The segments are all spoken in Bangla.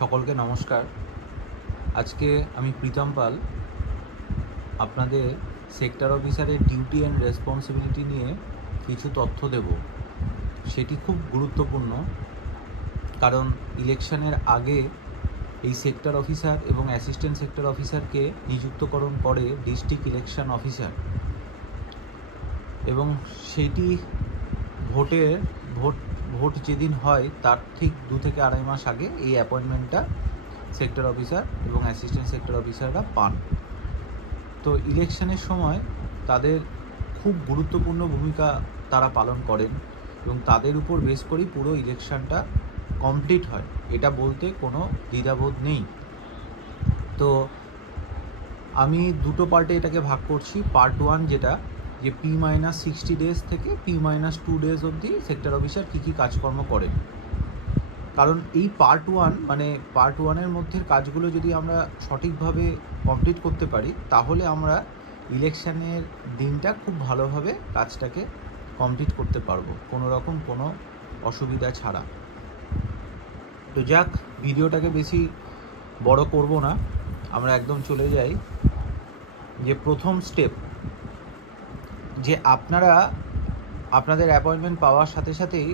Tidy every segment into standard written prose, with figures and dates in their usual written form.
সকলকে নমস্কার। আজকে আমি প্রীতম পাল আপনাদের সেক্টর অফিসারের ডিউটি অ্যান্ড রেসপন্সিবিলিটি নিয়ে কিছু তথ্য দেব। সেটি খুব গুরুত্বপূর্ণ, কারণ ইলেকশনের আগে এই সেক্টর অফিসার এবং অ্যাসিস্ট্যান্ট সেক্টর অফিসারকে নিযুক্তকরণ করে ডিস্ট্রিক্ট ইলেকশন অফিসার, এবং সেইটি ভোটের ভোট যেদিন হয় তার ঠিক 2 থেকে আড়াই মাস আগে এই অ্যাপয়েন্টমেন্টটা সেক্টর অফিসার এবং অ্যাসিস্ট্যান্ট সেক্টর অফিসাররা পান। তো ইলেকশনের সময় তাদের খুব গুরুত্বপূর্ণ ভূমিকা তারা পালন করেন এবং তাদের উপর বেস করেই পুরো ইলেকশনটা কমপ্লিট হয়, এটা বলতে কোনো দ্বিধাবোধ নেই। তো আমি দুটো পার্টে এটাকে ভাগ করছি। পার্ট 1 যেটা যে P-60 ডেজ থেকে P-2 ডেজ অবধি সেক্টর অফিসার কী কী কাজকর্ম করেন। কারণ এই পার্ট 1-এর মধ্যের কাজগুলো যদি আমরা সঠিকভাবে কমপ্লিট করতে পারি, তাহলে আমরা ইলেকশনের দিনটা খুব ভালোভাবে কাজটাকে কমপ্লিট করতে পারবো, কোনো রকম কোনো অসুবিধা ছাড়া। তো যাক, ভিডিওটাকে বেশি বড় করব না, আমরা একদম চলে যাই। যে প্রথম স্টেপ, যে আপনাদের অ্যাপয়েন্টমেন্ট পাওয়ার সাথে সাথেই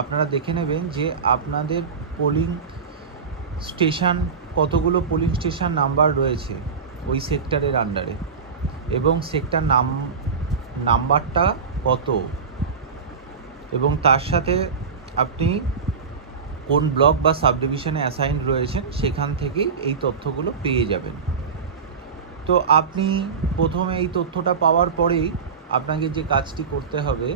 আপনারা দেখে নেবেন যে আপনাদের পোলিং স্টেশন, কতগুলো পোলিং স্টেশন নাম্বার রয়েছে ওই সেক্টরের আন্ডারে, এবং সেক্টর নাম্বারটা কত, এবং তার সাথে আপনি কোন ব্লক বা সাব ডিভিশনে অ্যাসাইন রয়েছেন সেখান থেকেই এই তথ্যগুলো পেয়ে যাবেন। তো আপনি প্রথমে এই তথ্যটা পাওয়ার পরেই আপনাকে যে কাজটি করতে হবে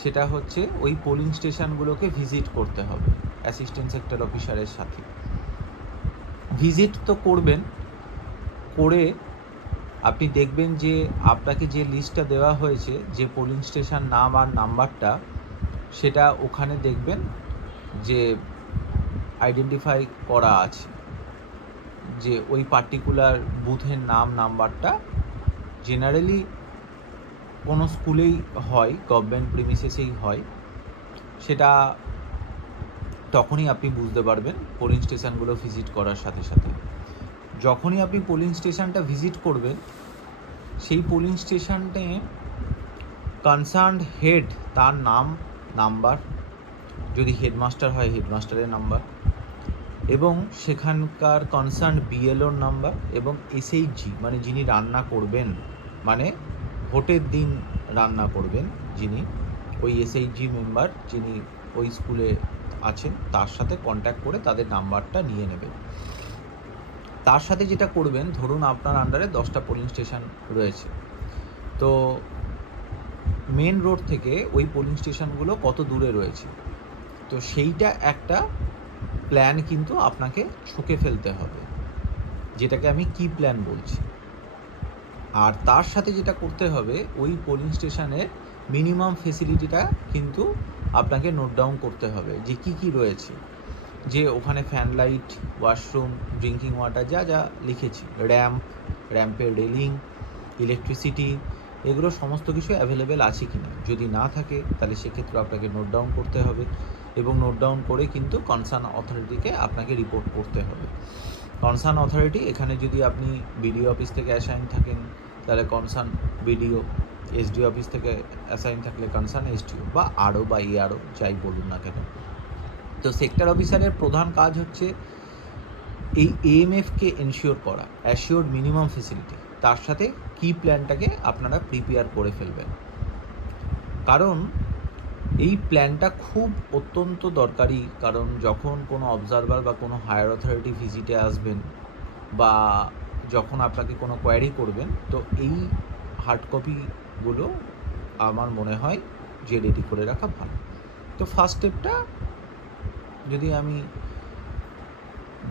সেটা হচ্ছে ওই পোলিং স্টেশনগুলোকে ভিজিট করতে হবে অ্যাসিস্ট্যান্ট সেক্টর অফিসারের সাথে। ভিজিট তো করবেন, করে আপনি দেখবেন যে আপনাকে যে লিস্টটা দেওয়া হয়েছে, যে পোলিং স্টেশন নাম আর নাম্বারটা, সেটা ওখানে দেখবেন যে আইডেন্টিফাই করা আছে, যে ওই পার্টিকুলার বুথের নাম নাম্বারটা জেনারেলি কোনো স্কুলেই হয়, গভর্নমেন্ট প্রিমিসেসেই হয়। সেটা তখনই আপনি বুঝতে পারবেন পোলিং স্টেশনগুলো ভিজিট করার সাথে সাথে। যখনই আপনি পোলিং স্টেশনটা ভিজিট করবেন, সেই পোলিং স্টেশনে কনসার্নড হেড, তার নাম, নাম্বার, যদি হেডমাস্টার হয় হেডমাস্টারের নাম্বার, এবং সেখানকার কনসার্ন বিএলওর নাম্বার, এবং এসএইচজি মানে যিনি রান্না করবেন, মানে ভোটের দিন রান্না করবেন যিনি, ওই এসএইচজি মেম্বার যিনি ওই স্কুলে আছেন তার সাথে কন্ট্যাক্ট করে তাদের নাম্বারটা নিয়ে নেবেন। তার সাথে যেটা করবেন, ধরুন আপনার আন্ডারে 10টা পোলিং স্টেশন রয়েছে, তো মেন রোড থেকে ওই পোলিং স্টেশনগুলো কত দূরে রয়েছে, তো সেইটা একটা প্ল্যান কিন্তু আপনাকে ছকে ফেলতে হবে, যেটাকে আমি কি প্ল্যান বলছি। আর তার সাথে যেটা করতে হবে, ওই পোলিং স্টেশনের মিনিমাম ফেসিলিটিটা কিন্তু আপনাকে নোট ডাউন করতে হবে, যে কী কী রয়েছে, যে ওখানে fan light, washroom, drinking water, যা যা লিখেছি, র্যাম্পের রেলিং, ইলেকট্রিসিটি, এগুলো সমস্ত কিছু অ্যাভেলেবেল আছে কি না। যদি না থাকে তাহলে সেক্ষেত্রে আপনাকে নোট ডাউন করতে হবে, এবং নোট ডাউন করে কিন্তু কনসার্ন অথরিটিকে আপনাকে রিপোর্ট করতে হবে। কনসার্ন অথরিটি, এখানে যদি আপনি বিডিও অফিস থেকে অ্যাসাইন থাকেন তাহলে কনসার্ন বিডিও, এসডিও অফিস থেকে অ্যাসাইন থাকলে কনসার্ন এসডিও, বা আরও বা ইআরও যাই বলুন না কেন। তো সেক্টর অফিসারের প্রধান কাজ হচ্ছে এই এএমএফকে এনশিওর করা, অ্যাসিওর্ড মিনিমাম ফেসিলিটি, তার সাথে কি প্ল্যানটাকে আপনারা প্রিপেয়ার করে ফেলবেন। কারণ এই প্ল্যানটা খুব অত্যন্ত দরকারি, কারণ যখন কোনো অবজারভার বা কোনো হায়ার অথরিটি ভিজিটে আসবেন, বা যখন আপনাকে কোনো কোয়ারি করবেন, তো এই হার্ড কপিগুলো আমার মনে হয় যে রেডি করে রাখা ভালো। তো ফার্স্ট স্টেপটা যদি আমি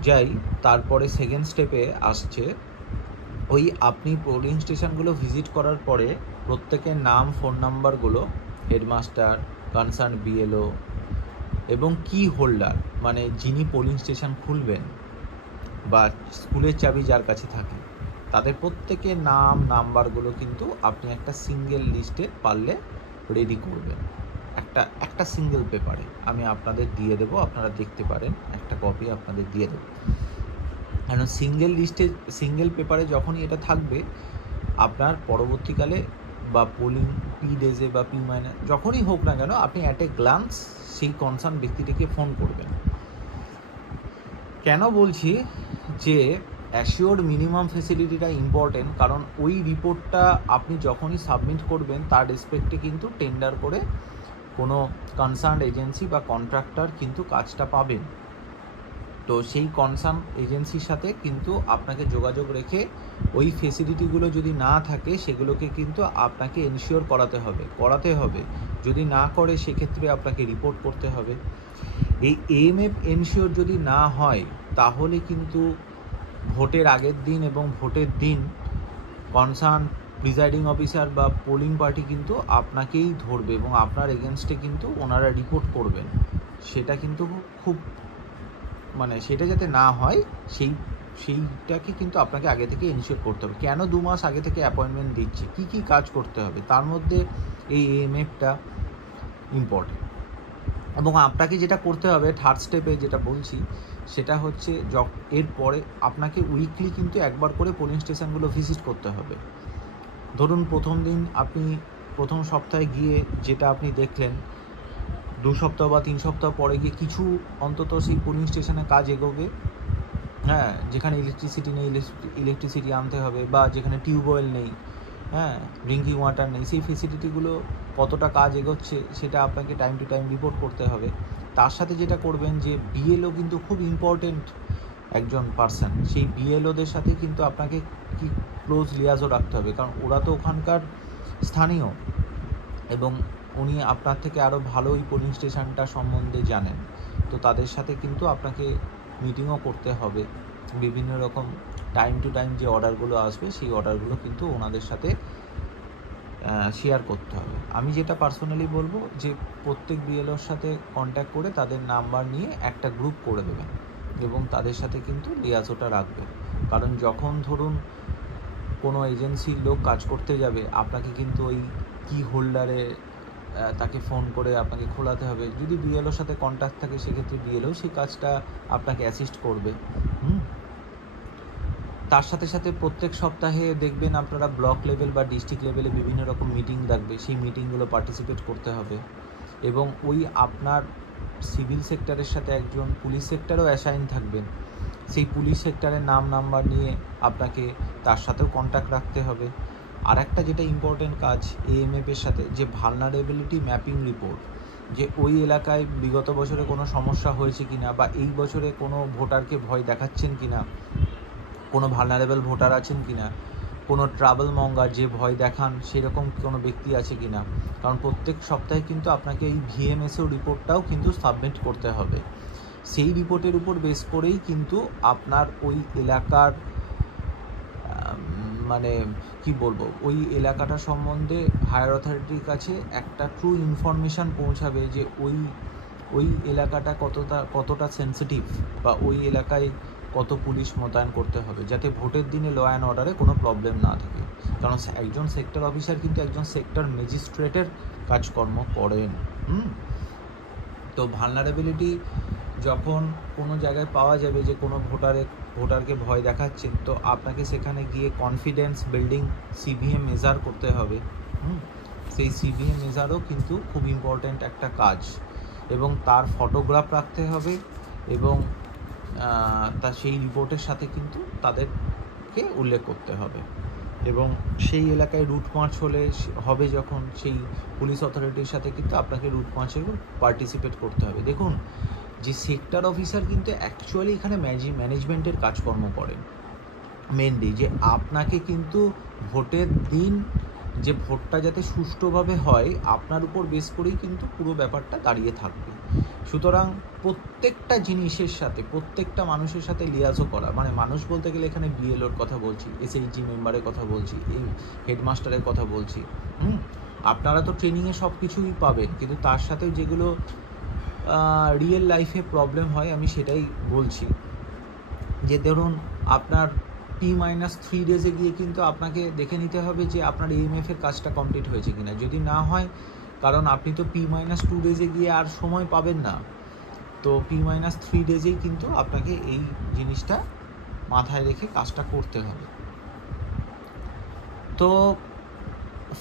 যাই, তারপরে সেকেন্ড স্টেপে আসছে ওই আপনি পোলিং স্টেশনগুলো ভিজিট করার পরে প্রত্যেকের নাম, ফোন নাম্বারগুলো, হেডমাস্টার, কনসার্ন বিএলও এবং কি হোল্ডার, মানে যিনি পোলিং স্টেশন খুলবেন বা স্কুলের চাবি যার কাছে থাকে, তাদের প্রত্যেকের নাম, নাম্বারগুলো কিন্তু আপনি একটা সিঙ্গেল লিস্টে পারলে রেডি করবেন, একটা সিঙ্গেল পেপারে আমি আপনাদের দিয়ে দেবো, আপনারা দেখতে পারেন, একটা কপি আপনাদের দিয়ে দেবো। কারণ সিঙ্গেল পেপারে যখনই এটা থাকবে, আপনার পরবর্তীকালে বা পোলিং পি ডেজে বা পি মাইনে যখনই হোক না কেন, আপনি অ্যাট এ গ্লান্স সেই কনসার্ন ব্যক্তিটিকে ফোন করবেন। কেন বলছি যে অ্যাসিওর্ড মিনিমাম ফেসিলিটিটা ইম্পর্টেন্ট, কারণ ওই রিপোর্টটা আপনি যখনই সাবমিট করবেন তার রেসপেক্টে কিন্তু টেন্ডার করে কোনো কনসার্ন এজেন্সি বা কন্ট্রাক্টর কিন্তু কাজটা পাবেন। তো সেই কনসার্ন এজেন্সির সাথে কিন্তু আপনাকে যোগাযোগ রেখে ওই ফেসিলিটিগুলো যদি না থাকে সেগুলোকে কিন্তু আপনাকে এনশিওর করাতে হবে। যদি না করে সেক্ষেত্রে আপনাকে রিপোর্ট করতে হবে। এই এএমএফ এনশিওর যদি না হয় তাহলে কিন্তু ভোটের আগের দিন এবং ভোটের দিন কনসার্ন প্রিজাইডিং অফিসার বা পোলিং পার্টি কিন্তু আপনাকেই ধরবে এবং আপনার এগেনস্টে কিন্তু ওনারা রিপোর্ট করবেন। সেটা কিন্তু খুব সেটা যাতে না হয় সেইটাকে কিন্তু আপনাকে আগে থেকে এনশিওর করতে হবে। কেন 2 মাস আগে থেকে অ্যাপয়েন্টমেন্ট দিচ্ছি, কী কাজ করতে হবে, তার মধ্যে এই এএমএফটা ইম্পর্টেন্ট। এবং আপনাকে যেটা করতে হবে থার্ড স্টেপে যেটা বলছি সেটা হচ্ছে এরপরে আপনাকে উইকলি কিন্তু একবার করে পোলিং স্টেশনগুলো ভিজিট করতে হবে। ধরুন প্রথম সপ্তাহে গিয়ে যেটা আপনি দেখলেন, 2 সপ্তাহ বা 3 সপ্তাহ পরে গিয়ে কিছু অন্তত সেই পোলিং স্টেশনে কাজ এগোবে। হ্যাঁ, যেখানে ইলেকট্রিসিটি নেই ইলেকট্রিসিটি আনতে হবে, বা যেখানে টিউবওয়েল নেই, হ্যাঁ, ড্রিঙ্কিং ওয়াটার নেই, সেই ফেসিলিটিগুলো কতটা কাজ এগোচ্ছে সেটা আপনাকে টাইম টু টাইম রিপোর্ট করতে হবে। তার সাথে যেটা করবেন যে বিএলও কিন্তু খুব ইম্পর্টেন্ট একজন পার্সন, সেই বিএলওদের সাথে কিন্তু আপনাকে কি ক্লোজ লিয়াজও রাখতে হবে, কারণ ওরা তো ওখানকার স্থানীয় এবং উনি আপনার থেকে আরও ভালো ওই পোলিং স্টেশনটা সম্বন্ধে জানেন। তো তাদের সাথে কিন্তু আপনাকে মিটিংও করতে হবে। বিভিন্ন রকম টাইম টু টাইম যে অর্ডারগুলো আসবে সেই অর্ডারগুলো কিন্তু ওনাদের সাথে শেয়ার করতে হবে। আমি যেটা পার্সোনালি বলবো যে প্রত্যেক বিএলওর সাথে কন্ট্যাক্ট করে তাদের নাম্বার নিয়ে একটা গ্রুপ করে দেবেন এবং তাদের সাথে কিন্তু লিয়াজোটা রাখবেন। কারণ যখন ধরুন কোনো এজেন্সির লোক কাজ করতে যাবে, আপনাকে কিন্তু ওই কি হোল্ডারে তাকে ফোন করে আপনাকে খোলাতে হবে। যদি বিএলওর সাথে কন্ট্যাক্ট থাকে সেক্ষেত্রে বিএলও সেই কাজটা আপনাকে অ্যাসিস্ট করবে। তার সাথে সাথে প্রত্যেক সপ্তাহে দেখবেন আপনারা ব্লক লেভেল বা ডিস্ট্রিক্ট লেভেলে বিভিন্ন রকম মিটিং রাখবে, সেই মিটিংগুলো পার্টিসিপেট করতে হবে। এবং ওই আপনার সিভিল সেক্টরের সাথে একজন পুলিশ সেক্টরও অ্যাসাইন থাকবেন, সেই পুলিশ সেক্টরের নাম্বার নিয়ে আপনাকে তার সাথেও কন্ট্যাক্ট রাখতে হবে। আর একটা যেটা ইম্পর্টেন্ট কাজ এএমএফের সাথে, যে ভালনারেবিলিটি ম্যাপিং রিপোর্ট, যে ওই এলাকায় বিগত বছরে কোনো সমস্যা হয়েছে কিনা, বা এই বছরে কোনো ভোটারকে ভয় দেখাচ্ছেন কিনা, কোনো ভালনারেবল ভোটার আছেন কিনা, কোনো ট্রাভেল মঙ্গার যে ভয় দেখান সেরকম কোনো ব্যক্তি আছে কিনা। কারণ প্রত্যেক সপ্তাহে কিন্তু আপনাকে এই ভিএমএসও রিপোর্টটাও কিন্তু সাবমিট করতে হবে। সেই রিপোর্টের উপর বেস করেই কিন্তু আপনার ওই এলাকার ওই এলাকাটা সম্বন্ধে হায়ার অথরিটির কাছে একটা ট্রু ইনফরমেশান পৌঁছাবে যে ওই এলাকাটা কতটা সেন্সিটিভ, বা ওই এলাকায় কত পুলিশ মোতায়েন করতে হবে, যাতে ভোটের দিনে ল অ্যান্ড অর্ডারে কোনো প্রবলেম না থাকে। কারণ একজন সেক্টর অফিসার কিন্তু একজন সেক্টর ম্যাজিস্ট্রেটের কাজকর্ম করেন। তো ভালনারেবিলিটি যখন কোনো জায়গায় পাওয়া যাবে যে কোনো ভোটারকে ভয় দেখাচ্ছেন, তো আপনাকে সেখানে গিয়ে কনফিডেন্স বিল্ডিং সিভিএম মেজার করতে হবে। সেই সিভিএম মেজারও কিন্তু খুব ইম্পর্ট্যান্ট একটা কাজ, এবং তার ফটোগ্রাফ রাখতে হবে এবং তা সেই রিপোর্টের সাথে কিন্তু তাদেরকে উল্লেখ করতে হবে। এবং সেই এলাকায় রুট মার্চ হবে যখন, সেই পুলিশ অথরিটির সাথে কিন্তু আপনাকে রুট মার্চে পার্টিসিপেট করতে হবে। দেখুন, যে সেক্টর অফিসার কিন্তু অ্যাকচুয়ালি এখানে ম্যানেজমেন্টের কাজকর্ম করেন। মেনলি যে আপনাকে কিন্তু ভোটের দিন যে ভোটটা যাতে সুষ্ঠুভাবে হয় আপনার উপর বেস করেই কিন্তু পুরো ব্যাপারটা দাঁড়িয়ে থাকবে। সুতরাং প্রত্যেকটা জিনিসের সাথে, প্রত্যেকটা মানুষের সাথে লিয়াজও করা, মানুষ বলতে গেলে এখানে বিএলওর কথা বলছি, এসএইচজি মেম্বারের কথা বলছি, এই হেডমাস্টারের কথা বলছি। আপনারা তো ট্রেনিংয়ে সব কিছুই পাবেন, কিন্তু তার সাথে যেগুলো রিয়েল লাইফে প্রবলেম হয় আমি সেটাই বলছি। যে ধরুন আপনার T-3 ডেজে গিয়ে কিন্তু আপনাকে দেখে নিতে হবে যে আপনার এএমএফের কাজটা কমপ্লিট হয়েছে কিনা। যদি না হয় কারণ আপনি তো P-2 ডেজে গিয়ে আর সময় পাবেন না। তো P-3 ডেজেই কিন্তু আপনাকে এই জিনিসটা মাথায় রেখে কাজটা করতে হবে। তো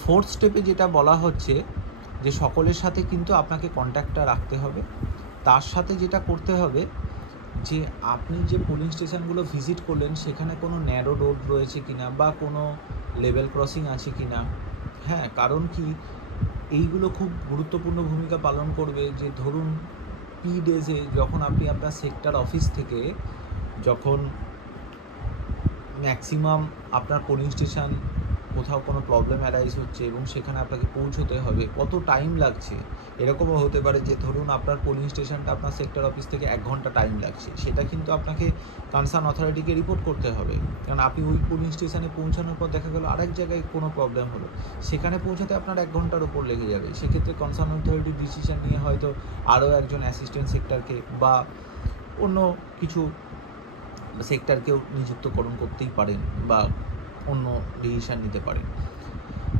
4th স্টেপে যেটা বলা হচ্ছে যে সকলের সাথে কিন্তু আপনাকে কন্ট্যাক্টটা রাখতে হবে। তার সাথে যেটা করতে হবে যে আপনি যে পোলিং স্টেশনগুলো ভিজিট করলেন সেখানে কোনো ন্যারো রোড রয়েছে কিনা বা কোনো লেভেল ক্রসিং আছে কিনা। হ্যাঁ, কারণ কি এইগুলো খুব গুরুত্বপূর্ণ ভূমিকা পালন করবে। যে ধরুন পি ডেজে যখন আপনি আপনার সেক্টর অফিস থেকে যখন ম্যাক্সিমাম আপনার পোলিং স্টেশন কোথাও কোনো প্রবলেম অ্যারাইজ হচ্ছে এবং সেখানে আপনাকে পৌঁছতে হবে, কত টাইম লাগছে। এরকমও হতে পারে যে ধরুন আপনার পোলিং স্টেশনটা আপনার সেক্টর অফিস থেকে 1 ঘন্টা টাইম লাগছে, সেটা কিন্তু আপনাকে কনসার্ন অথরিটিকে রিপোর্ট করতে হবে। কারণ আপনি ওই পোলিং স্টেশনে পৌঁছানোর পর দেখা গেল আরেক জায়গায় কোনো প্রবলেম হলো, সেখানে পৌঁছাতে আপনার 1 ঘন্টার ওপর লেগে যাবে। সেক্ষেত্রে কনসার্ন অথরিটি ডিসিশন নিয়ে হয়তো আরও একজন অ্যাসিস্ট্যান্ট সেক্টরকে বা অন্য কিছু সেক্টরকেও নিযুক্তকরণ করতেই পারেন বা অন্য ডিসিশন নিতে পারেন।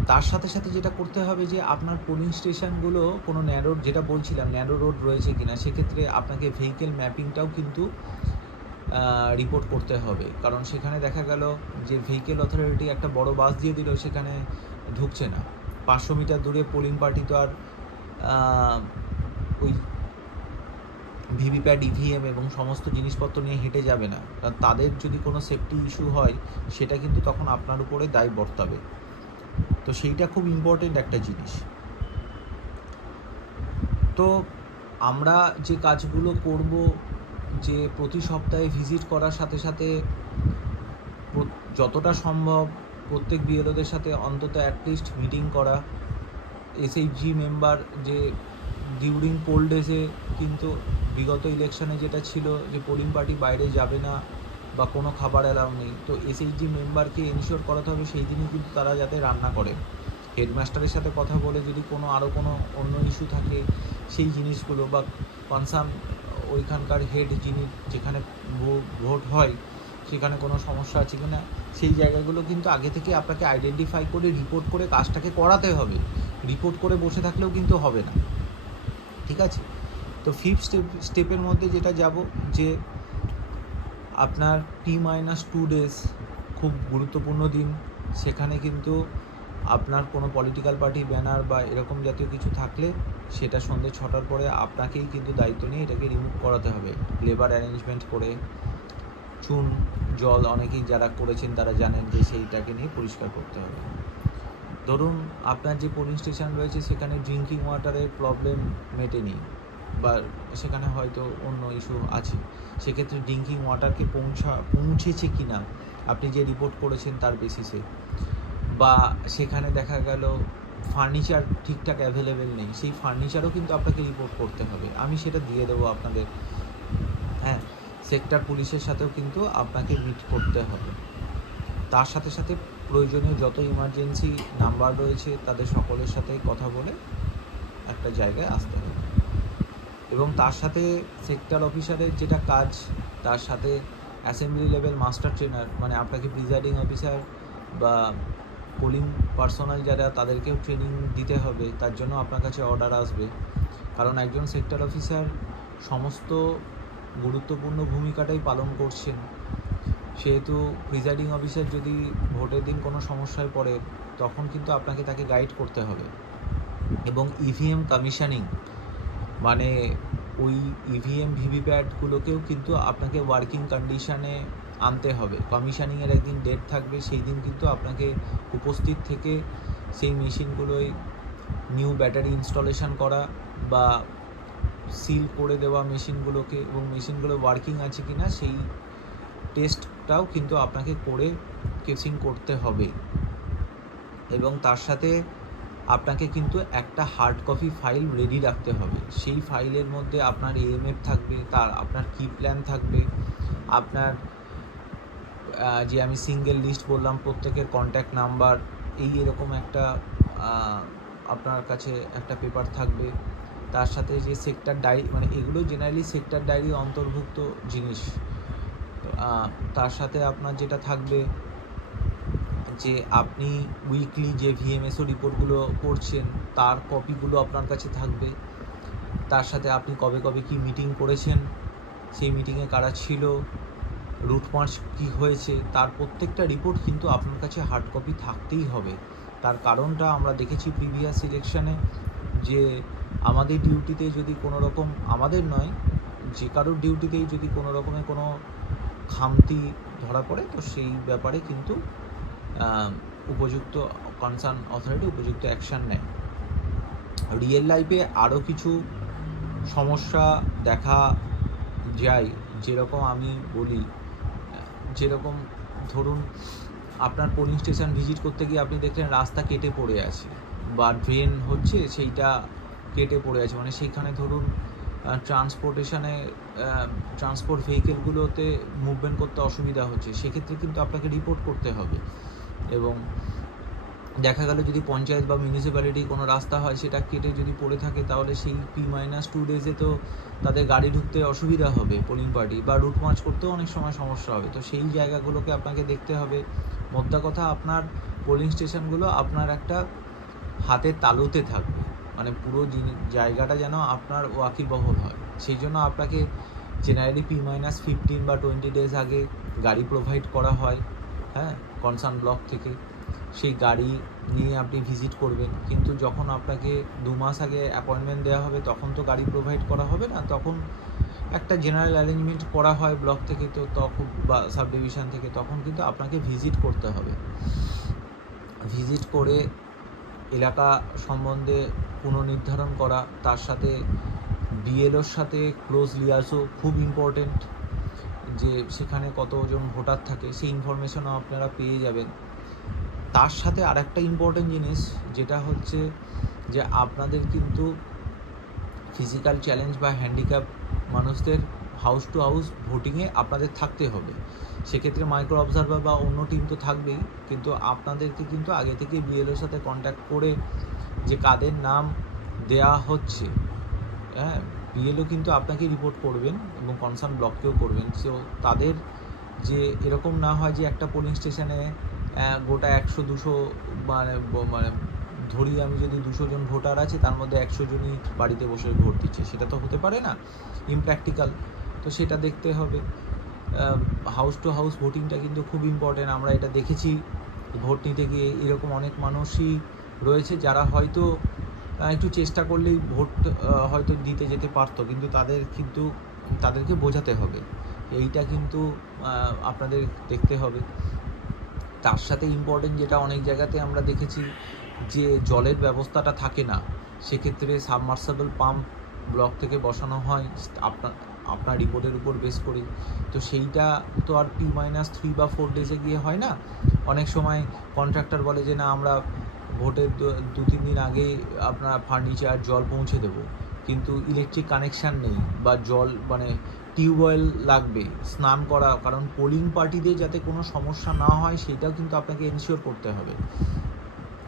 তার সাথে সাথে যেটা করতে হবে যে আপনার পোলিং স্টেশনগুলো কোনো ন্যারো, যেটা বলছিলাম ন্যারো রোড রয়েছে কিনা, সেক্ষেত্রে আপনাকে ভেহিকেল ম্যাপিংটাও কিন্তু রিপোর্ট করতে হবে। কারণ সেখানে দেখা গেল যে ভেহিকেল অথরিটি একটা বড় বাস দিয়ে দিল, সেখানে ঢুকছে না। 500 মিটার দূরে পোলিং পার্টি তো আর ওই ভিভিপ্যাট, ইভিএম এবং সমস্ত জিনিসপত্র নিয়ে হেঁটে যাবে না। কারণ তাদের যদি কোনো সেফটি ইস্যু হয় সেটা কিন্তু তখন আপনার উপরে দায় বর্তাবে। তো সেইটা খুব ইম্পর্টেন্ট একটা জিনিস। তো আমরা যে কাজগুলো করব, যে প্রতি সপ্তাহে ভিজিট করার সাথে সাথে যতটা সম্ভব প্রত্যেক বিএলওদের সাথে অন্তত অ্যাটলিস্ট মিটিং করা। এসএইচজি মেম্বার যে ডিউরিং পোল ডেজে কিন্তু বিগত ইলেকশনে যেটা ছিল যে পোলিং পার্টি বাইরে যাবে না বা কোনো খাবার অ্যালাউ নেই, তো এসএইচজি মেম্বারকে এনশিওর করাতে হবে সেই দিনই কিন্তু তারা যাতে রান্না করে। হেডমাস্টারের সাথে কথা বলে যদি কোনো আরও কোনো অন্য ইস্যু থাকে সেই জিনিসগুলো, বা কনসার্ন ওইখানকার হেড যিনি, যেখানে ভোট হয় সেখানে কোনো সমস্যা আছে কি না, সেই জায়গাগুলো কিন্তু আগে থেকে আপনাকে আইডেন্টিফাই করে রিপোর্ট করে কাজটাকে করাতে হবে। রিপোর্ট করে বসে থাকলেও কিন্তু হবে না, ঠিক আছে? তো 5th স্টেপের মধ্যে যেটা যাব যে আপনার P-2 ডেজ খুব গুরুত্বপূর্ণ দিন। সেখানে কিন্তু আপনার কোনো পলিটিক্যাল পার্টি ব্যানার বা এরকম জাতীয় কিছু থাকলে সেটা সন্ধ্যে 6টার পরে আপনাকেই কিন্তু দায়িত্ব নিয়ে এটাকে রিমুভ করাতে হবে। লেবার অ্যারেঞ্জমেন্ট করে চুন জল অনেকেই যারা করেছেন তারা জানেন যে সেইটাকে নিয়ে পরিষ্কার করতে হবে। ধরুন আপনার যে পোলিং স্টেশন রয়েছে সেখানে ড্রিঙ্কিং ওয়াটারের প্রবলেম মেটেনি বা সেখানে হয়তো অন্য ইস্যু আছে, সেক্ষেত্রে ড্রিঙ্কিং ওয়াটারকে পৌঁছেছে কি না আপনি যে রিপোর্ট করেছেন তার বেসিসে, বা সেখানে দেখা গেল ফার্নিচার ঠিকঠাক অ্যাভেলেবেল নেই, সেই ফার্নিচারও কিন্তু আপনাকে রিপোর্ট করতে হবে। আমি সেটা দিয়ে দেবো আপনাদের। হ্যাঁ, সেক্টর পুলিশের সাথেও কিন্তু আপনাকে মিট করতে হবে। তার সাথে সাথে প্রয়োজনীয় যত ইমার্জেন্সি নাম্বার রয়েছে তাদের সকলের সাথে কথা বলে একটা জায়গায় আসতে হবে। এবং তার সাথে সেক্টর অফিসারের যেটা কাজ, তার সাথে অ্যাসেম্বলি লেভেল মাস্টার ট্রেনার, মানে আপনাকে প্রিজাইডিং অফিসার বা পোলিং পার্সোনাল যারা তাদেরকেও ট্রেনিং দিতে হবে। তার জন্য আপনার কাছে অর্ডার আসবে। কারণ একজন সেক্টর অফিসার সমস্ত গুরুত্বপূর্ণ ভূমিকাটাই পালন করছেন। সেহেতু প্রিজাইডিং অফিসার যদি ভোটের দিন কোনো সমস্যায় পড়ে তখন কিন্তু আপনাকে তাকে গাইড করতে হবে। এবং ইভিএম কমিশনিং, মানে ওই ইভিএম ভিভিপ্যাটগুলোকেও কিন্তু আপনাকে ওয়ার্কিং কন্ডিশনে আনতে হবে। কমিশনিংয়ের একদিন ডেট থাকবে, সেই দিন কিন্তু আপনাকে উপস্থিত থেকে সেই মেশিনগুলোয় নিউ ব্যাটারি ইনস্টলেশন করা বা সিল করে দেওয়া মেশিনগুলোকে, এবং মেশিনগুলো ওয়ার্কিং আছে কি না সেই টেস্টটাও কিন্তু আপনাকে করে কেসিং করতে হবে। এবং তার সাথে আপনাকে কিন্তু একটা হার্ড কপি ফাইল রেডি রাখতে হবে। সেই ফাইলের মধ্যে আপনার এএমএফ থাকবে, তার আপনার কি প্ল্যান থাকবে, আপনার যে আমি সিঙ্গেল লিস্ট বললাম প্রত্যেকের কন্ট্যাক্ট নাম্বার, এরকম একটা আপনার কাছে একটা পেপার থাকবে। তার সাথে যে সেক্টর ডায়েরি, মানে এগুলো জেনারেলি সেক্টর ডায়েরি অন্তর্ভুক্ত জিনিস। তার সাথে আপনার যেটা থাকবে যে আপনি উইকলি যে ভিএমএসও রিপোর্টগুলো করছেন তার কপিগুলো আপনার কাছে থাকবে। তার সাথে আপনি কবে কবে কী মিটিং করেছেন, সেই মিটিংয়ে কারা ছিল, রুট মার্চ কী হয়েছে, তার প্রত্যেকটা রিপোর্ট কিন্তু আপনার কাছে হার্ড কপি থাকতেই হবে। তার কারণটা আমরা দেখেছি প্রিভিয়াস ইলেকশানে যে আমাদের ডিউটিতে যদি কোনো রকম, আমাদের নয়, যে কারোর ডিউটিতেই যদি কোনো রকমের কোনো খামতি ধরা পড়ে, তো সেই ব্যাপারে কিন্তু উপযুক্ত কনসার্ন অথরিটি উপযুক্ত অ্যাকশান নেয়। রিয়েল লাইফে আরও কিছু সমস্যা দেখা যায়, যেরকম আমি বলি, যেরকম ধরুন আপনার পোলিং স্টেশন ভিজিট করতে গিয়ে আপনি দেখলেন রাস্তা কেটে পড়ে আছে বা ড্রেন হচ্ছে সেইটা কেটে পড়ে আছে, মানে সেইখানে ধরুন ট্রান্সপোর্টেশনে ট্রান্সপোর্ট ভেহিকেলগুলোতে মুভমেন্ট করতে অসুবিধা হচ্ছে, সেক্ষেত্রে কিন্তু আপনাকে রিপোর্ট করতে হবে। এবং দেখা গেল যদি পঞ্চায়েত বা মিউনিসিপ্যালিটি কোনো রাস্তা হয় সেটা কেটে যদি পড়ে থাকে, তাহলে সেই P-2 ডেজে তো তাদের গাড়ি ঢুকতে অসুবিধা হবে পোলিং পার্টি, বা রুট মার্চ করতেও অনেক সময় সমস্যা হবে। তো সেই জায়গাগুলোকে আপনাকে দেখতে হবে। মোদ্দা কথা, আপনার পোলিং স্টেশনগুলো আপনার একটা হাতের তালুতে থাকবে, মানে পুরো জায়গাটা যেন আপনার ওয়াকিবহল হয়। সেই জন্য আপনাকে জেনারেলি P-15 বা 20 ডেজ আগে গাড়ি প্রোভাইড করা হয়, হ্যাঁ, কনসার্ন ব্লক থেকে। সেই গাড়ি নিয়ে আপনি ভিজিট করবেন, কিন্তু যখন আপনাকে 2 মাস আগে অ্যাপয়েন্টমেন্ট দেওয়া হবে তখন তো গাড়ি প্রোভাইড করা হবে না, তখন একটা জেনারেল অ্যারেঞ্জমেন্ট করা হয় ব্লক থেকে, তো তখন বা সাব ডিভিশন থেকে, তখন কিন্তু আপনাকে ভিজিট করতে হবে। ভিজিট করে এলাকা সম্বন্ধে পুনর্নির্ধারণ করা, তার সাথে বিএলওর সাথে ক্লোজ লিয়াজও খুব ইম্পর্টেন্ট, যে সেখানে কতজন ভোটার থাকে সেই ইনফরমেশনও আপনারা পেয়ে যাবেন। তার সাথে আরেকটা ইম্পর্টেন্ট জিনিস যেটা হচ্ছে যে আপনাদের কিন্তু ফিজিক্যাল চ্যালেঞ্জ বা হ্যান্ডিক্যাপ মানুষদের হাউস টু হাউস ভোটিংয়ে আপনাদের থাকতে হবে। সেক্ষেত্রে মাইক্রো অবজারভার বা অন্য টিম তো থাকবেই, কিন্তু আপনাদেরকে কিন্তু আগে থেকে বিএলওর সাথে কন্ট্যাক্ট করে যে কাদের নাম দেয়া হচ্ছে, হ্যাঁ, বিএলও কিন্তু আপনাকে রিপোর্ট করবেন এবং কনসার্ন ব্লককেও করবেন। সো তাদের যে এরকম না হয় যে একটা পোলিং স্টেশনে গোটা 100-200 মানে মানে ধরি আমি যদি 200 জন ভোটার আছে, তার মধ্যে 100 জনই বাড়িতে বসে ভোট দিচ্ছে, সেটা তো হতে পারে না, ইমপ্র্যাকটিক্যাল। তো সেটা দেখতে হবে। হাউস টু হাউস ভোটিংটা কিন্তু খুব ইম্পর্টেন্ট। আমরা এটা দেখেছি ভোট নিতে গিয়ে এরকম অনেক মানুষই রয়েছে যারা হয়তো একটু চেষ্টা করলেই ভোট হয়তো দিতে যেতে পারতো, কিন্তু তাদেরকে বোঝাতে হবে, এইটা কিন্তু আপনাদের দেখতে হবে। তার সাথে ইম্পর্টেন্ট যেটা অনেক জায়গাতে আমরা দেখেছি যে জলের ব্যবস্থাটা থাকে না, সেক্ষেত্রে সাবমার্সেবল পাম্প ব্লক থেকে বসানো হয় আপনার রিপোর্টের উপর বেস করেই। তো সেইটা তো আর P-3 বা 4 ডেজে গিয়ে হয় না। অনেক সময় কন্ট্রাক্টর বলে যে না, আমরা ভোটের 2-3 দিন আগেই আপনার ফার্নিচার জল পৌঁছে দেবো, কিন্তু ইলেকট্রিক কানেকশান নেই বা জল মানে টিউবওয়েল লাগবে স্নান করা, কারণ পোলিং পার্টিদের যাতে কোনো সমস্যা না হয় সেটাও কিন্তু আপনাকে এনশিওর করতে হবে।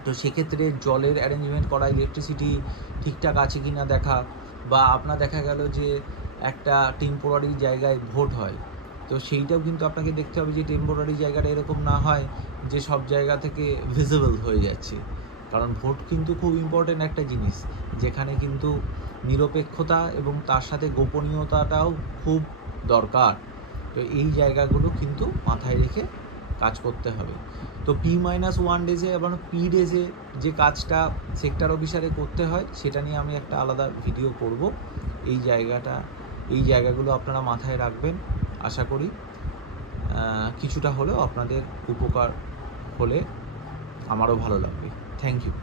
তো সেক্ষেত্রে জলের অ্যারেঞ্জমেন্ট করা, ইলেকট্রিসিটি ঠিকঠাক আছে কি না দেখা, বা আপনার দেখা গেল যে একটা টেম্পোরারি জায়গায় ভোট হয়, তো সেইটাও কিন্তু আপনাকে দেখতে হবে যে টেম্পোরারি জায়গাটা এরকম না হয় যে সব জায়গা থেকে ভিজিবল হয়ে যাচ্ছে, কারণ ভোট কিন্তু খুব ইম্পর্টেন্ট একটা জিনিস, যেখানে কিন্তু নিরপেক্ষতা এবং তার সাথে গোপনীয়তাটাও খুব দরকার। তো এই জায়গাগুলো কিন্তু মাথায় রেখে কাজ করতে হবে। তো P-1 ডেজে এবং P ডেজে যে কাজটা সেক্টর অফিসারে করতে হয় সেটা নিয়ে আমি একটা আলাদা ভিডিও করব। এই জায়গাগুলো আপনারা মাথায় রাখবেন। আশা করি কিছুটা হলেও আপনাদের উপকার হলে আমারও ভালো লাগবে। Thank you.